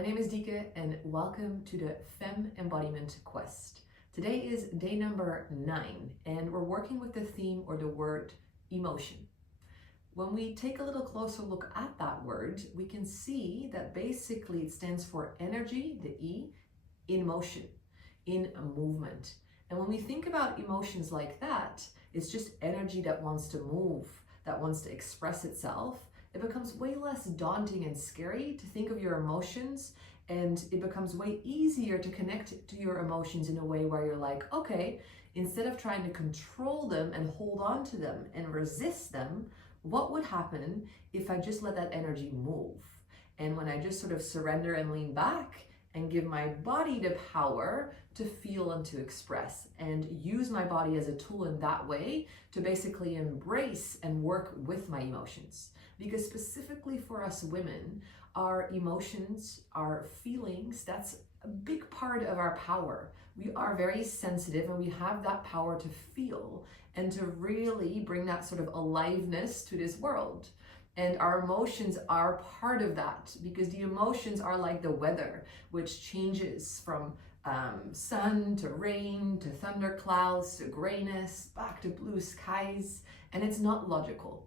My name is Dika and welcome to the Femme Embodiment Quest. Today is day number 9 and we're working with the theme or the word emotion. When we take a little closer look at that word, we can see that basically it stands for energy, the E, in motion, in a movement. And when we think about emotions like that, it's just energy that wants to move, that wants to express itself. It becomes way less daunting and scary to think of your emotions, and it becomes way easier to connect to your emotions in a way where you're like, okay, instead of trying to control them and hold on to them and resist them, what would happen if I just let that energy move? And when I just sort of surrender and lean back and give my body the power to feel and to express and use my body as a tool in that way to basically embrace and work with my emotions. Because specifically for us women, our emotions, our feelings, that's a big part of our power. We are very sensitive and we have that power to feel and to really bring that sort of aliveness to this world. And our emotions are part of that because the emotions are like the weather, which changes from sun to rain to thunderclouds to grayness back to blue skies, and it's not logical.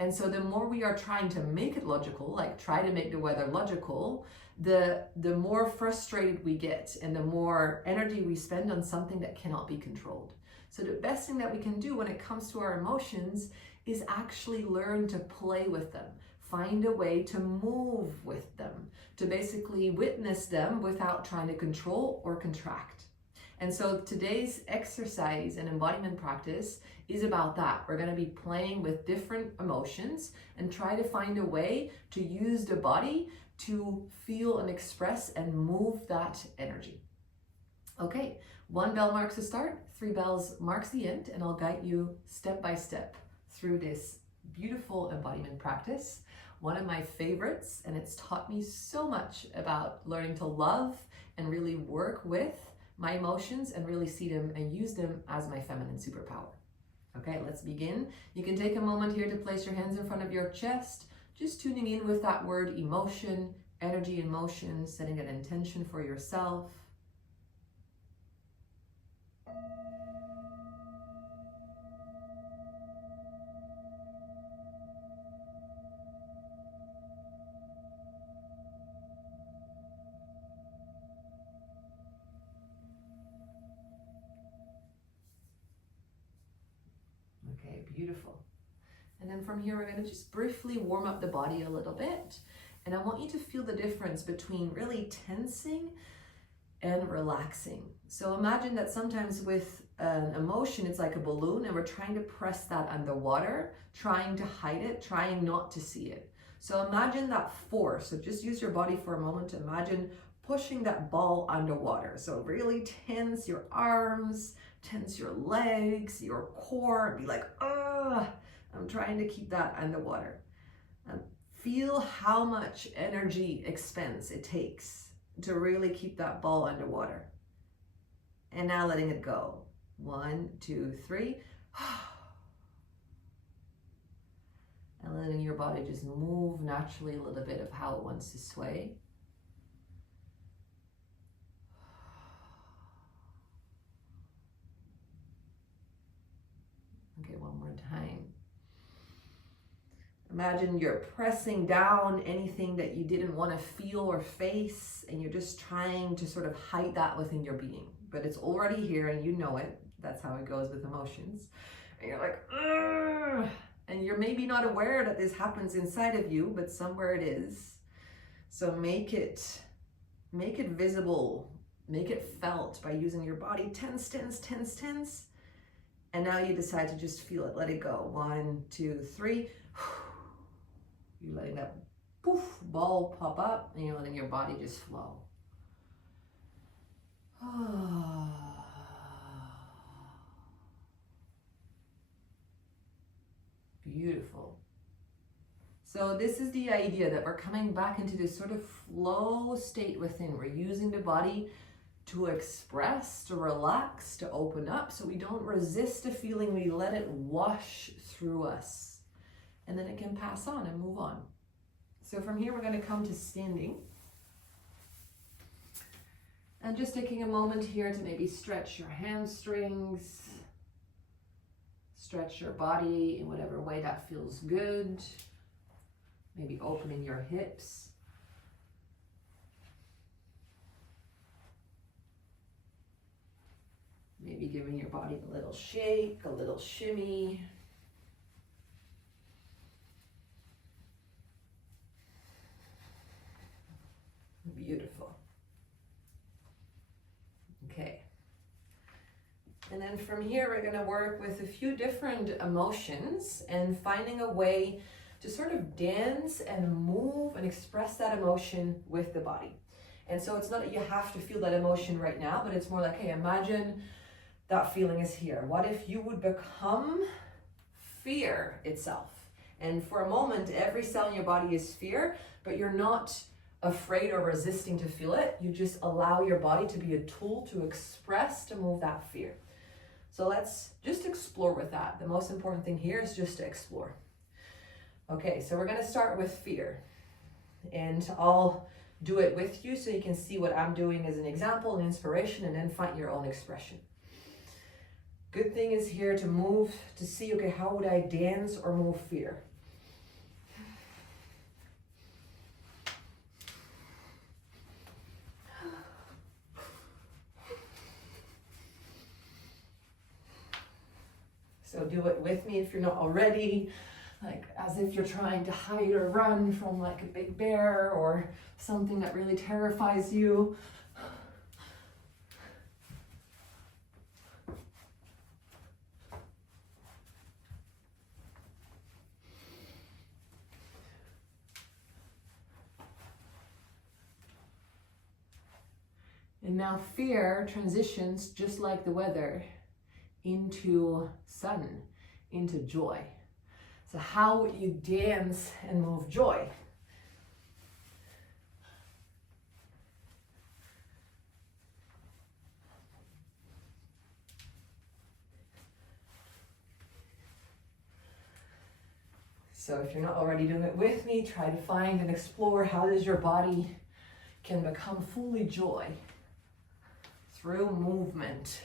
And so the more we are trying to make it logical, like try to make the weather logical, the more frustrated we get and the more energy we spend on something that cannot be controlled. So the best thing that we can do when it comes to our emotions is actually learn to play with them, find a way to move with them, to basically witness them without trying to control or contract. And so today's exercise and embodiment practice is about that. We're going to be playing with different emotions and try to find a way to use the body to feel and express and move that energy. Okay, 1 bell marks the start, 3 bells marks the end, and I'll guide you step by step through this beautiful embodiment practice. One of my favorites, and it's taught me so much about learning to love and really work with my emotions and really see them and use them as my feminine superpower. Okay, let's begin. You can take a moment here to place your hands in front of your chest, just tuning in with that word emotion, energy in motion, setting an intention for yourself. Okay, beautiful. And then from here, we're going to just briefly warm up the body a little bit. And I want you to feel the difference between really tensing and relaxing. So imagine that sometimes with an emotion, it's like a balloon and we're trying to press that underwater, trying to hide it, trying not to see it. So imagine that force. So just use your body for a moment to imagine pushing that ball underwater. So really tense your arms, tense your legs, your core, and be like, ugh, I'm trying to keep that underwater. Feel how much energy expense it takes to really keep that ball underwater. And now letting it go. 1, 2, 3. And letting your body just move naturally a little bit of how it wants to sway. Okay, one more time. Imagine you're pressing down anything that you didn't want to feel or face, and you're just trying to sort of hide that within your being. But it's already here and you know it. That's how it goes with emotions. And you're like, ugh! And you're maybe not aware that this happens inside of you, but somewhere it is. So make it visible, make it felt by using your body. Tense, tense, tense, tense. And now you decide to just feel it, let it go. 1, 2, 3. You're letting that poof ball pop up and you're letting your body just flow. Beautiful. So this is the idea that we're coming back into this sort of flow state within. We're using the body to express, to relax, to open up, so we don't resist a feeling, we let it wash through us. And then it can pass on and move on. So from here, we're going to come to standing. And just taking a moment here to maybe stretch your hamstrings, stretch your body in whatever way that feels good. Maybe opening your hips. Maybe giving your body a little shake, a little shimmy. Beautiful. Okay. And then from here, we're going to work with a few different emotions and finding a way to sort of dance and move and express that emotion with the body. And so it's not that you have to feel that emotion right now, but it's more like, hey, imagine that feeling is here. What if you would become fear itself? And for a moment, every cell in your body is fear, but you're not afraid or resisting to feel it. You just allow your body to be a tool to express, to move that fear. So let's just explore with that. The most important thing here is just to explore. Okay, so we're going to start with fear. And I'll do it with you so you can see what I'm doing as an example and inspiration, and then find your own expression. Good thing is here to move, to see, okay, how would I dance or move fear? So do it with me if you're not already, like as if you're trying to hide or run from like a big bear or something that really terrifies you. And now fear transitions, just like the weather, into sun, into joy. So how would you dance and move joy? So if you're not already doing it with me, try to find and explore how does your body can become fully joy through movement.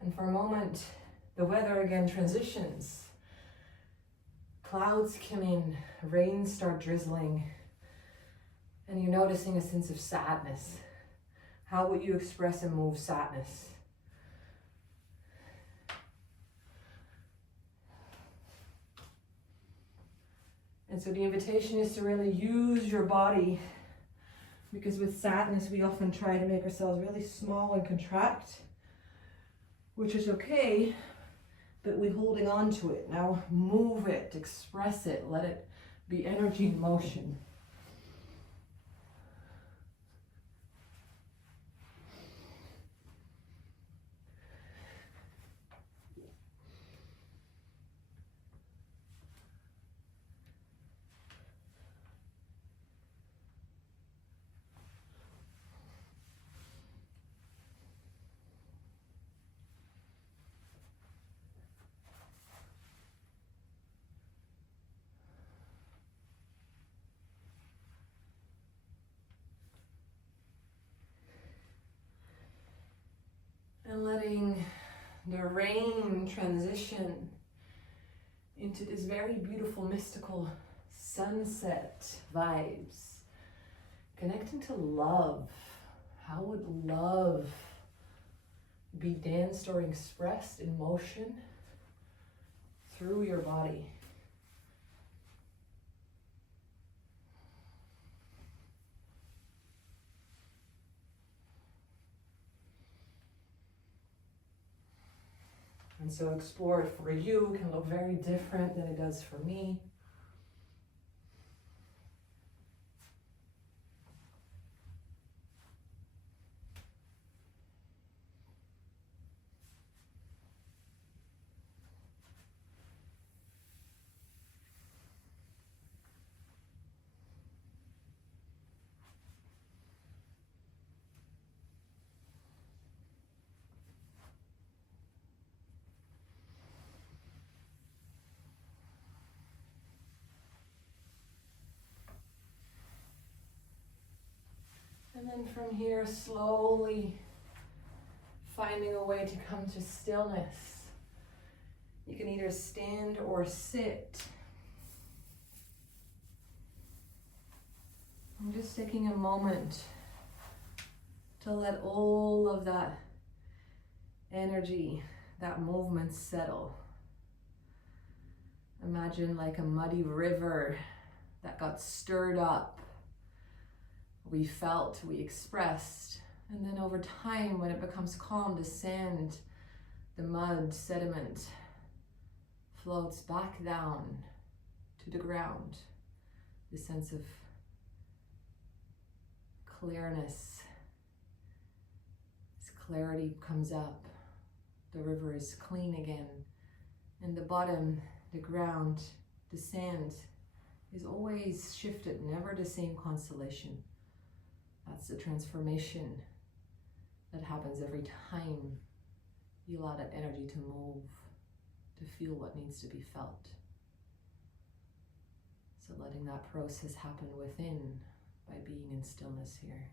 And for a moment, the weather again transitions. Clouds come in, rain start drizzling, and you're noticing a sense of sadness. How would you express and move sadness? And so the invitation is to really use your body, because with sadness, we often try to make ourselves really small and contract, which is okay, but we're holding on to it. Now move it, express it, let it be energy in motion. And letting the rain transition into this very beautiful, mystical sunset vibes. Connecting to love. How would love be danced or expressed in motion through your body? And so explore it for you. It can look very different than it does for me. And then from here, slowly finding a way to come to stillness. You can either stand or sit. I'm just taking a moment to let all of that energy, that movement settle. Imagine like a muddy river that got stirred up. We felt, we expressed, and then over time, when it becomes calm, the sand, the mud, sediment floats back down to the ground. The sense of clearness, as clarity comes up, the river is clean again, and the bottom, the ground, the sand is always shifted, never the same constellation. That's the transformation that happens every time you allow that energy to move, to feel what needs to be felt. So letting that process happen within by being in stillness here.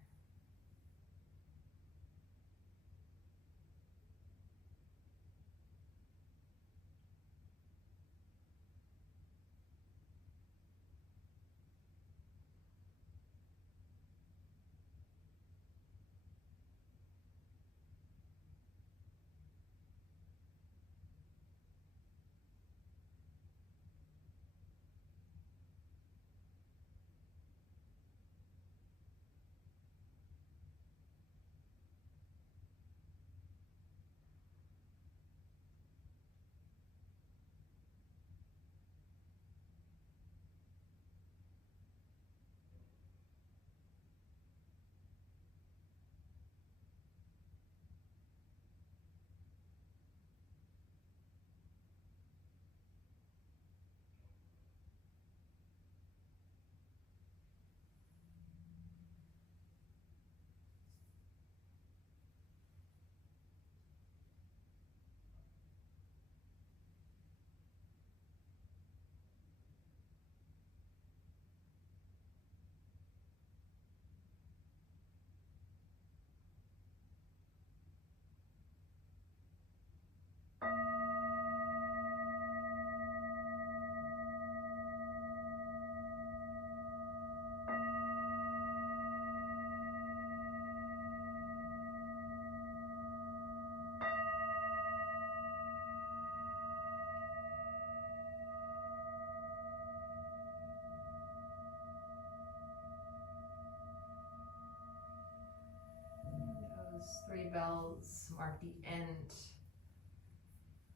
Those 3 bells mark the end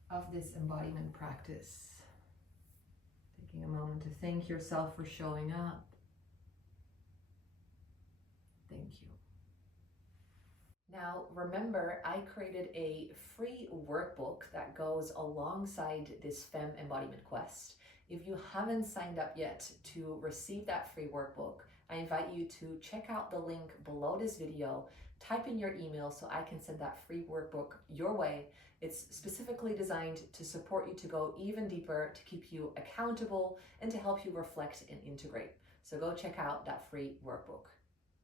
of this embodiment practice. Taking a moment to thank yourself for showing up. Thank you. Now, remember, I created a free workbook that goes alongside this Femme embodiment quest. If you haven't signed up yet to receive that free workbook, I invite you to check out the link below this video, type in your email so I can send that free workbook your way. It's specifically designed to support you to go even deeper, to keep you accountable, and to help you reflect and integrate. So go check out that free workbook.